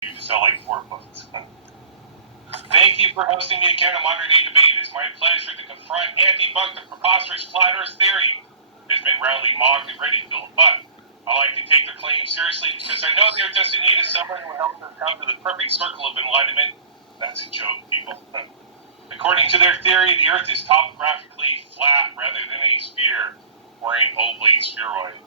You to sell like 4 books. Thank you for hosting me again on Modern Day Debate. It's my pleasure to confront and debunk the preposterous flat Earth theory that has been roundly mocked and ridiculed. But I like to take their claims seriously because I know they're just in need of someone who will help them come to the perfect circle of enlightenment. That's a joke, people. According to their theory, the Earth is topographically flat rather than a sphere or an oblate spheroid.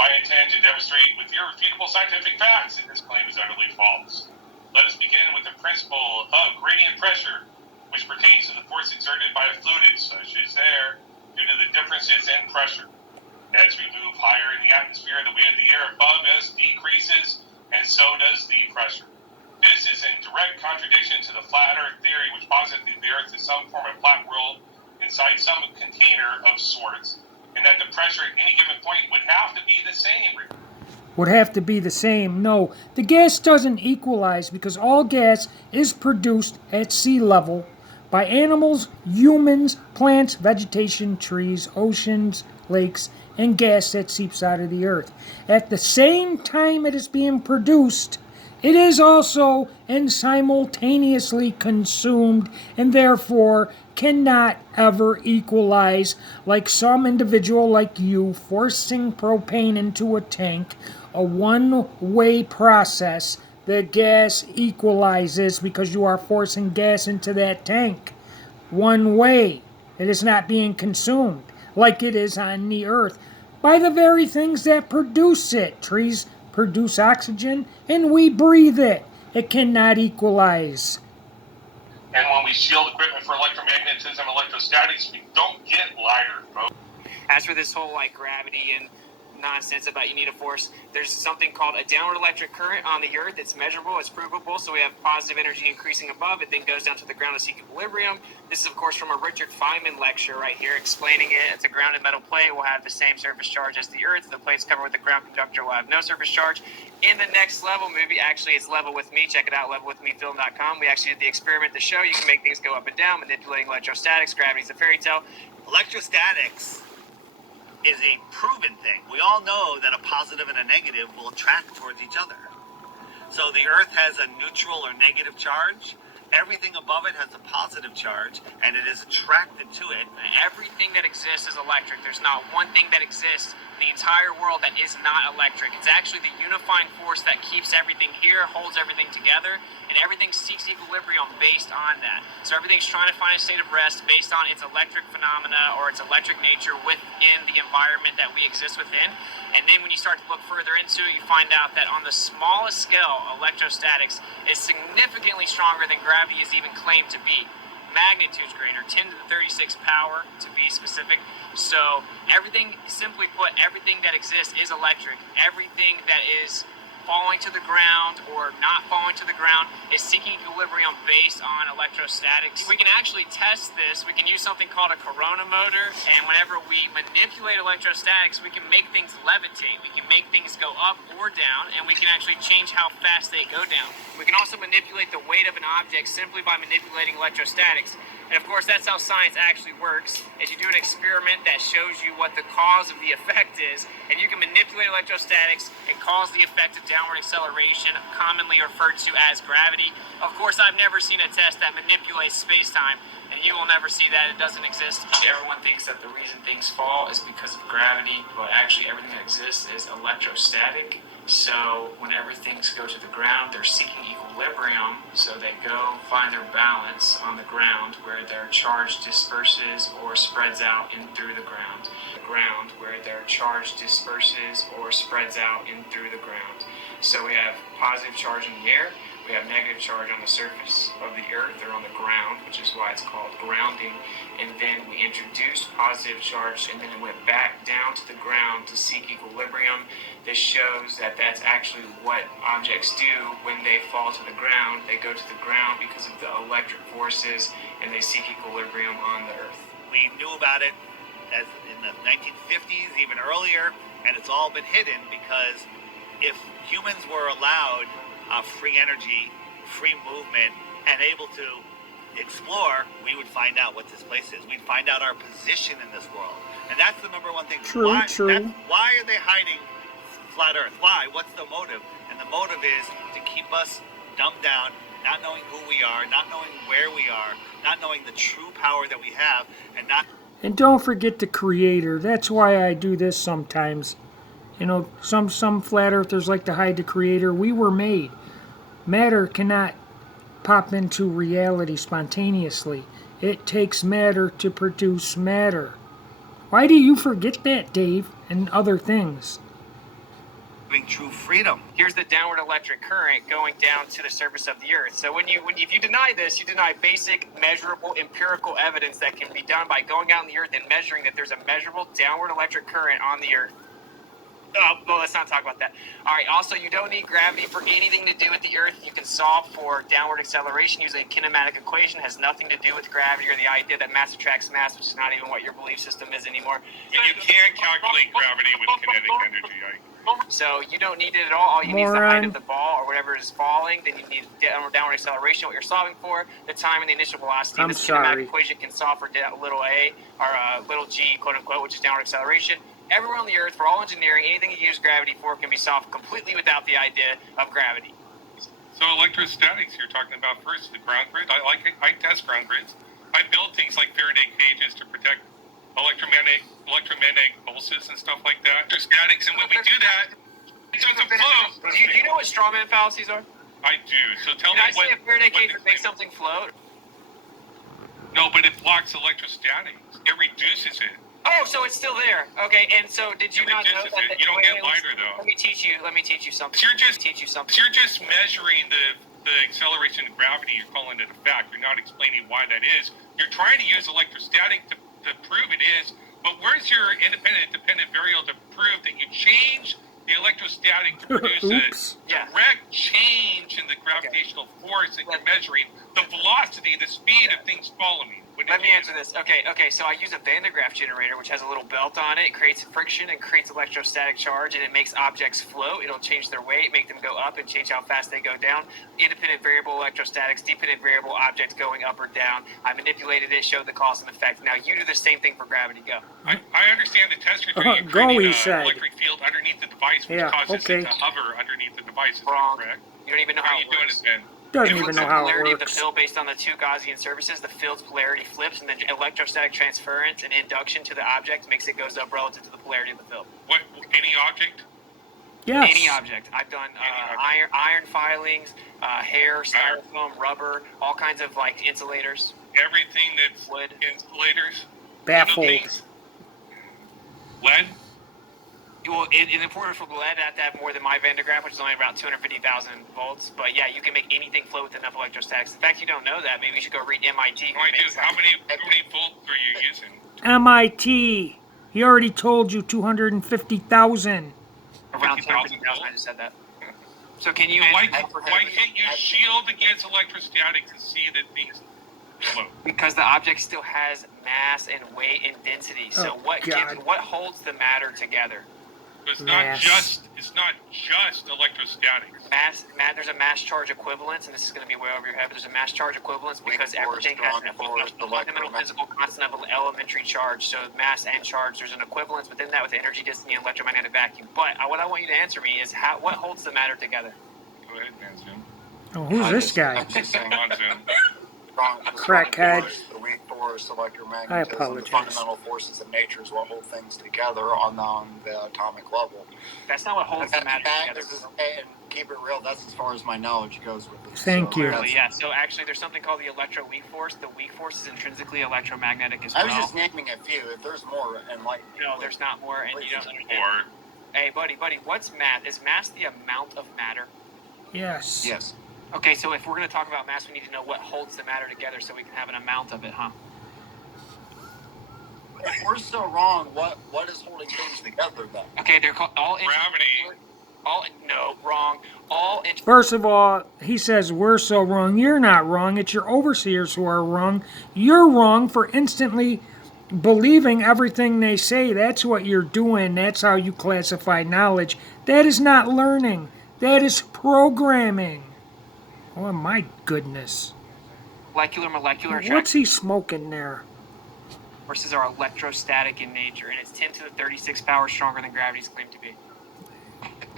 I intend to demonstrate with irrefutable scientific facts that this claim is utterly false. Let us begin with the principle of gradient pressure, which pertains to the force exerted by a fluid such as air due to the differences in pressure. As we move higher in the atmosphere, the weight of the air above us decreases, and so does the pressure. This is in direct contradiction to the flat Earth theory, which posits that the Earth is some form of flat world inside some container of sorts, and that the pressure at any given point would have to be the same. Would have to be the same. No, the gas doesn't equalize because all gas is produced at sea level by animals, humans, plants, vegetation, trees, oceans, lakes, and gas that seeps out of the earth. At the same time it is being produced, it is also and simultaneously consumed and therefore cannot ever equalize like some individual like you forcing propane into a tank, a one-way process. The gas equalizes because you are forcing gas into that tank one way. It is not being consumed like it is on the earth by the very things that produce it. Trees produce oxygen and we breathe it. It cannot equalize. And when we shield equipment for electromagnetism, electrostatics, we don't get lighter, folks. As for this whole like gravity and nonsense about you need a force, there's something called a downward electric current on the earth. It's measurable, it's provable. So we have positive energy increasing above, it then goes down to the ground to seek equilibrium. This is of course from a Richard Feynman lecture right here explaining it. It's a grounded metal plate will have the same surface charge as the earth. The plates covered with the ground conductor will have no surface charge. In the Next Level movie, actually it's Level With Me, check it out, levelwithmefilm.com. We actually did the experiment to show you can make things go up and down, manipulating electrostatics. Gravity's a fairy tale. Electrostatics is a proven thing. We all know that a positive and a negative will attract towards each other. So the Earth has a neutral or negative charge. Everything above it has a positive charge, and it is attracted to it. Everything that exists is electric. There's not one thing that exists in the entire world that is not electric. It's actually the unifying force that keeps everything here, holds everything together, and everything seeks equilibrium based on that. So everything's trying to find a state of rest based on its electric phenomena or its electric nature within the environment that we exist within. And then when you start to look further into it, you find out that on the smallest scale, electrostatics is significantly stronger than gravity is even claimed to be. Magnitudes greater, 10 to the 36 power to be specific. So everything, simply put, everything that exists is electric. Everything that is falling to the ground or not falling to the ground is seeking equilibrium based on electrostatics. We can actually test this. We can use something called a corona motor, and whenever we manipulate electrostatics, we can make things levitate. We can make things go up or down, and we can actually change how fast they go down. We can also manipulate the weight of an object simply by manipulating electrostatics. And of course, that's how science actually works, is you do an experiment that shows you what the cause of the effect is, and you can manipulate electrostatics and cause the effect of downward acceleration, commonly referred to as gravity. Of course, I've never seen a test that manipulates space-time, and you will never see that. It doesn't exist. Everyone thinks that the reason things fall is because of gravity, but actually everything that exists is electrostatic. So whenever things go to the ground, they're seeking equilibrium, so they go find their balance on the ground where their charge disperses or spreads out in through the ground. Where their charge disperses or spreads out in through the ground. So we have positive charge in the air, we have negative charge on the surface of the earth or on the ground, which is why it's called grounding. And then we introduced positive charge, and then it went back down to the ground to seek equilibrium. This shows that that's actually what objects do when they fall to the ground. They go to the ground because of the electric forces, and they seek equilibrium on the earth. We knew about it as in the 1950s, even earlier, and it's all been hidden because if humans were allowed free energy, free movement, and able to explore, we would find out what this place is. We'd find out our position in this world. And that's the number one thing. True. Why are they hiding flat Earth? Why? What's the motive? And the motive is to keep us dumbed down, not knowing who we are, not knowing where we are, not knowing the true power that we have, and not. And don't forget the creator. That's why I do this sometimes. You know, some flat earthers like to hide the creator. We were made. Matter cannot pop into reality spontaneously. It takes matter to produce matter. Why do you forget that, Dave, and other things? Having true freedom. Here's the downward electric current going down to the surface of the earth. So if you deny this, you deny basic, measurable, empirical evidence that can be done by going out in the earth and measuring that there's a measurable downward electric current on the earth. Oh, well, let's not talk about that. All right. Also, you don't need gravity for anything to do with the Earth. You can solve for downward acceleration using a kinematic equation. It has nothing to do with gravity or the idea that mass attracts mass, which is not even what your belief system is anymore. But you can't calculate gravity with kinetic energy. So you don't need it at all. All you need is the height Moron. of the ball or whatever is falling. Then you need downward acceleration, what you're solving for, the time and the initial velocity. I'm This sorry. kinematic equation can solve for little a or little g, quote unquote, which is downward acceleration. Everywhere on the Earth, for all engineering, anything you use gravity for can be solved completely without the idea of gravity. So electrostatics you're talking about first, the ground grid. I test ground grids. I build things like Faraday cages to protect electromagnetic pulses and stuff like that. Electrostatics, and when we do that, it doesn't flow. Do you know what strawman fallacies are? I do. So tell Did me I say a Faraday cage would make the- something float? No, but it blocks electrostatics. It reduces it. Oh, so it's still there. Okay, and so did you It not know reduces that? it. You don't get lighter, though. Let me teach you something. You're just measuring the acceleration of gravity. You're calling it a fact. You're not explaining why that is. You're trying to use electrostatic to prove it is, but where's your independent dependent variable to prove that you change the electrostatic to produce Oops. a direct change in the gravitational force that you're measuring, the velocity, the speed of things following? Let me answer this. Okay, so I use a Van de Graaff generator, which has a little belt on it. It creates friction and creates electrostatic charge, and it makes objects float. It'll change their weight, make them go up, and change how fast they go down. Independent variable electrostatics, dependent variable objects going up or down. I manipulated it, showed the cause and effect. Now you do the same thing for gravity. Go. I understand the test you're doing. Go, Creating he said. an electric field underneath the device, which Yeah, causes okay. it to hover underneath the device. Is that Wrong. correct? You don't even know How how are you it doing works. it then? Doesn't If even the know how it polarity of the works. field based on the two Gaussian surfaces, the field's polarity flips, and then electrostatic transference and induction to the object makes it goes up relative to the polarity of the field. What? Any object? Yes. Any object. I've done Any iron filings, hair, styrofoam, rubber, all kinds of like insulators. Everything that's Wood. insulators. Baffled. Things. Lead. Well, it's important for lead to have more than my Van de Graaff, which is only about 250,000 volts. But yeah, you can make anything flow with enough electrostatics. In fact, you don't know that. Maybe you should go read MIT. How many volts are you using? MIT. He already told you 250,000. Around 50,000 250,000. I just said that. So can you? Why can't you shield against electrostatics and see that things float? Because the object still has mass and weight and density. So Oh, what God. what holds the matter together? It's Mass. not just electrostatics. There's a mass charge equivalence, and this is going to be way over your head, but there's a mass charge equivalence because everything has a fundamental physical constant of elementary charge. So mass and charge, there's an equivalence within that with energy density and electromagnetic vacuum. But what I want you to answer me is what holds the matter together? Go ahead, man, Zoom. Oh, who's this guy? Come on, Zoom. Crackhead. The weak force, I electromagnetism, the apologize. fundamental forces of nature is what hold things together on the atomic level. That's not what holds the matter together. And keep it real, that's as far as my knowledge goes with this. Thank you. Really, yeah. So actually, there's something called the electroweak force. The weak force is intrinsically electromagnetic as well. I was just naming a few. If there's more, enlighten me. No, there's not more, and you don't understand. Or Hey, buddy, what's mass? Is mass the amount of matter? Yes. Yes. Okay, so if we're going to talk about mass, we need to know what holds the matter together so we can have an amount of it, huh? If we're so wrong, what is holding things together then? Okay, they're called all Gravity. Wrong. All First of all, he says we're so wrong. You're not wrong. It's your overseers who are wrong. You're wrong for instantly believing everything they say. That's what you're doing. That's how you classify knowledge. That is not learning. That is programming. Oh my goodness. molecular What's attraction he smoking there? forces are electrostatic in nature, and it's 10 to the 36 power stronger than gravity's claimed to be.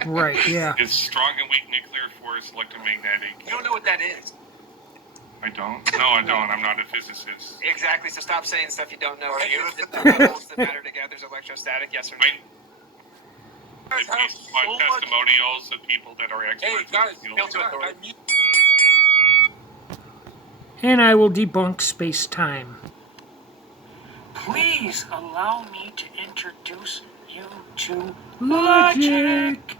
Right, yeah. Is strong and weak nuclear force electromagnetic? You don't know what that is. I don't. No, I don't. I'm not a physicist. Exactly. So stop saying stuff you don't know. Right, You, use the the metals that matter together is electrostatic. Yes or no? Right. Guys have Based upon so much. testimonials of people that are Hey experts guys, in the Feel field. to authority. I mean, And I will debunk space-time. Please allow me to introduce you to Logic!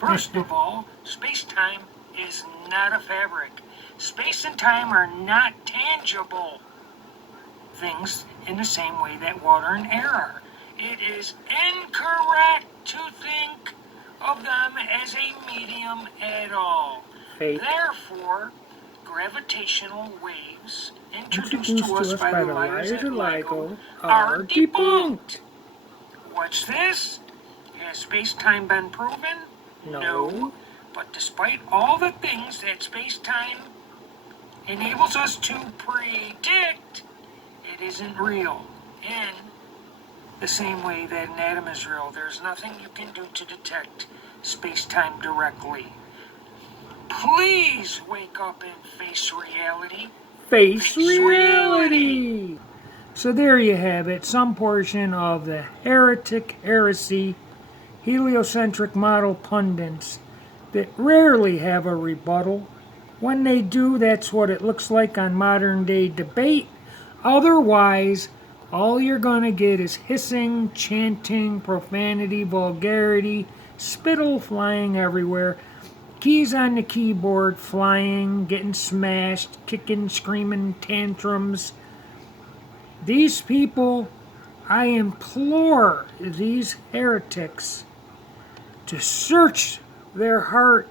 First of all, space-time is not a fabric. Space and time are not tangible things in the same way that water and air are. It is incorrect to think of them as a medium at all. Fake. Therefore, gravitational waves introduced to us by the liars at LIGO are debunked. What's this? Has space-time been proven? No. But despite all the things that space-time enables us to predict, it isn't real. In the same way that an atom is real, there's nothing you can do to detect space-time directly. Please wake up and face reality. Face reality! So there you have it, some portion of the heresy, heliocentric model pundits that rarely have a rebuttal. When they do, that's what it looks like on modern day debate. Otherwise, all you're going to get is hissing, chanting, profanity, vulgarity, spittle flying everywhere, keys on the keyboard flying, getting smashed, kicking, screaming, tantrums. These people, I implore these heretics to search their heart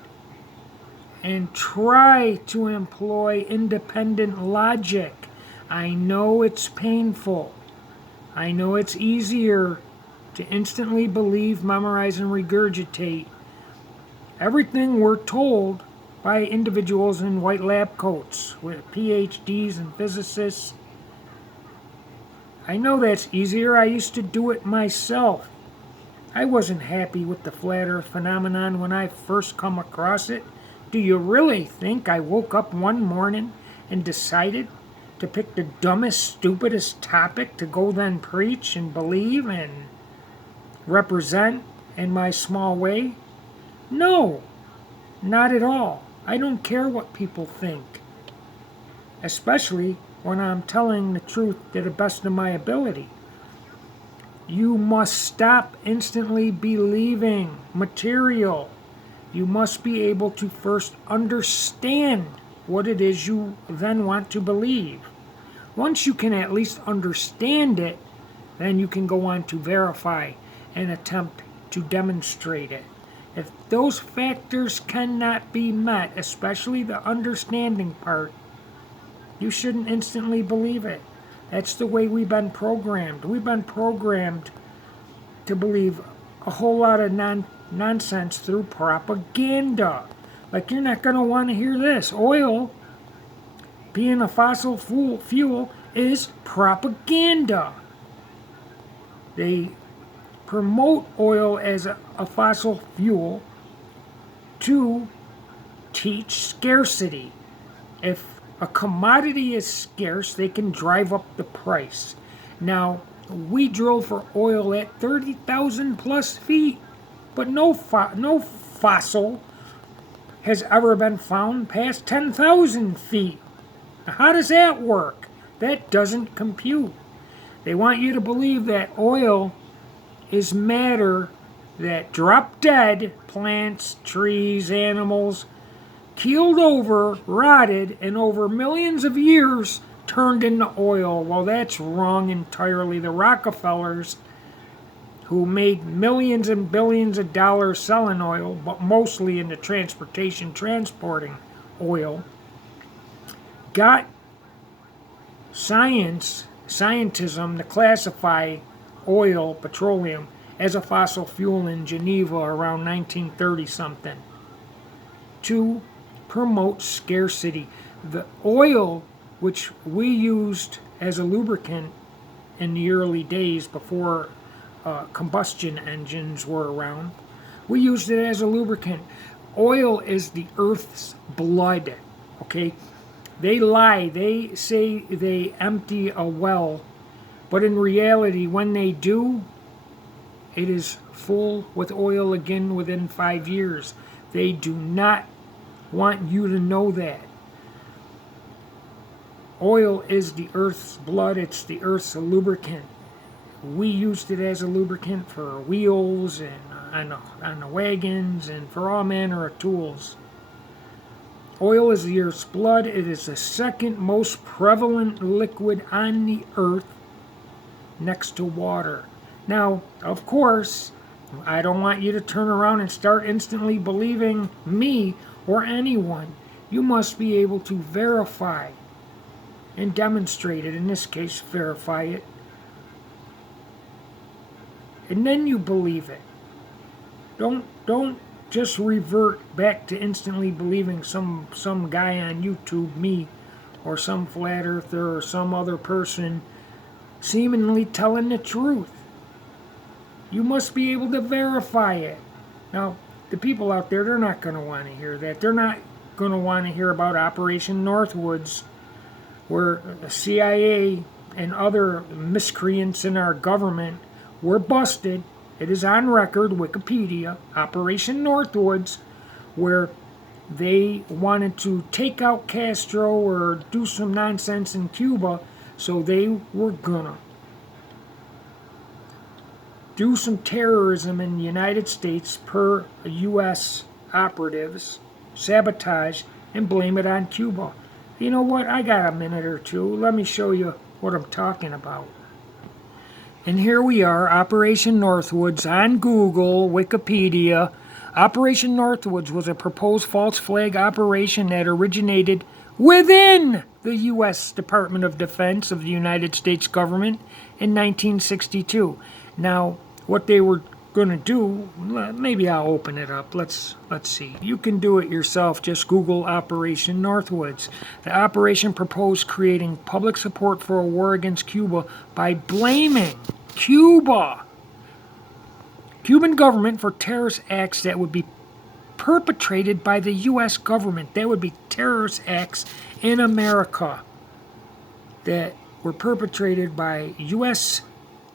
and try to employ independent logic. I know it's painful. I know it's easier to instantly believe, memorize, and regurgitate everything we're told by individuals in white lab coats with PhDs and physicists. I know that's easier. I used to do it myself. I wasn't happy with the flat earth phenomenon when I first come across it. Do you really think I woke up one morning and decided to pick the dumbest, stupidest topic to go then preach and believe and represent in my small way? No, not at all. I don't care what people think, especially when I'm telling the truth to the best of my ability. You must stop instantly believing material. You must be able to first understand what it is you then want to believe. Once you can at least understand it, then you can go on to verify and attempt to demonstrate it. If those factors cannot be met, especially the understanding part, you shouldn't instantly believe it. That's the way we've been programmed. We've been programmed to believe a whole lot of nonsense through propaganda. Like, you're not going to want to hear this. Oil, being a fossil fuel, is propaganda. They promote oil as a fossil fuel to teach scarcity. If a commodity is scarce, they can drive up the price. Now, we drill for oil at 30,000 plus feet, but no fossil has ever been found past 10,000 feet. Now, how does that work? That doesn't compute. They want you to believe that oil is matter that dropped dead, plants, trees, animals, keeled over, rotted, and over millions of years turned into oil. Well, that's wrong entirely. The Rockefellers, who made millions and billions of dollars selling oil, but mostly in the transporting oil, got scientism to classify oil, petroleum, as a fossil fuel in Geneva around 1930 something to promote scarcity. The oil, which we used as a lubricant in the early days before combustion engines were around, We used it as a lubricant. Oil is the earth's blood, okay? They lie. They say they empty a well, but in reality, when they do, it is full with oil again within 5 years. They do not want you to know that. Oil is the earth's blood. It's the earth's lubricant. We used it as a lubricant for wheels and on the wagons and for all manner of tools. Oil is the earth's blood. It is the second most prevalent liquid on the earth next to water. Now, of course, I don't want you to turn around and start instantly believing me or anyone. You must be able to verify and demonstrate it. In this case, verify it. And then you believe it. Don't just revert back to instantly believing some guy on YouTube, me, or some flat earther or some other person seemingly telling the truth. You must be able to verify it. Now, the people out there, they're not going to want to hear that. They're not going to want to hear about Operation Northwoods, where the CIA and other miscreants in our government were busted. It is on record, Wikipedia, Operation Northwoods, where they wanted to take out Castro or do some nonsense in Cuba, so they were gonna do some terrorism in the United States per U.S. operatives, sabotage, and blame it on Cuba. You know what? I got a minute or two. Let me show you what I'm talking about. And here we are, Operation Northwoods on Google, Wikipedia. Operation Northwoods was a proposed false flag operation that originated within the U.S. Department of Defense of the United States government in 1962. Now, what they were going to do, maybe I'll open it up. Let's see. You can do it yourself. Just Google Operation Northwoods. The operation proposed creating public support for a war against Cuba by blaming Cuban government for terrorist acts that would be perpetrated by the U.S. government. That would be terrorist acts in America that were perpetrated by U.S.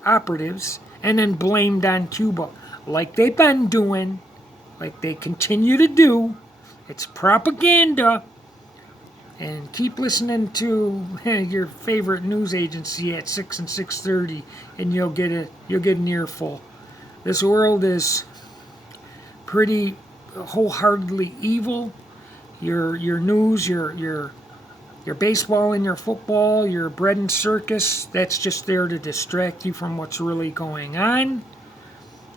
operatives and then blamed on Cuba, like they've been doing, like they continue to do. It's propaganda. And keep listening to your favorite news agency at 6 and 6:30, and you'll get an earful. This world is pretty wholeheartedly evil. Your news, your baseball and your football, your bread and circus, that's just there to distract you from what's really going on.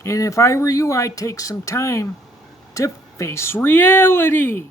And if I were you, I'd take some time to face reality.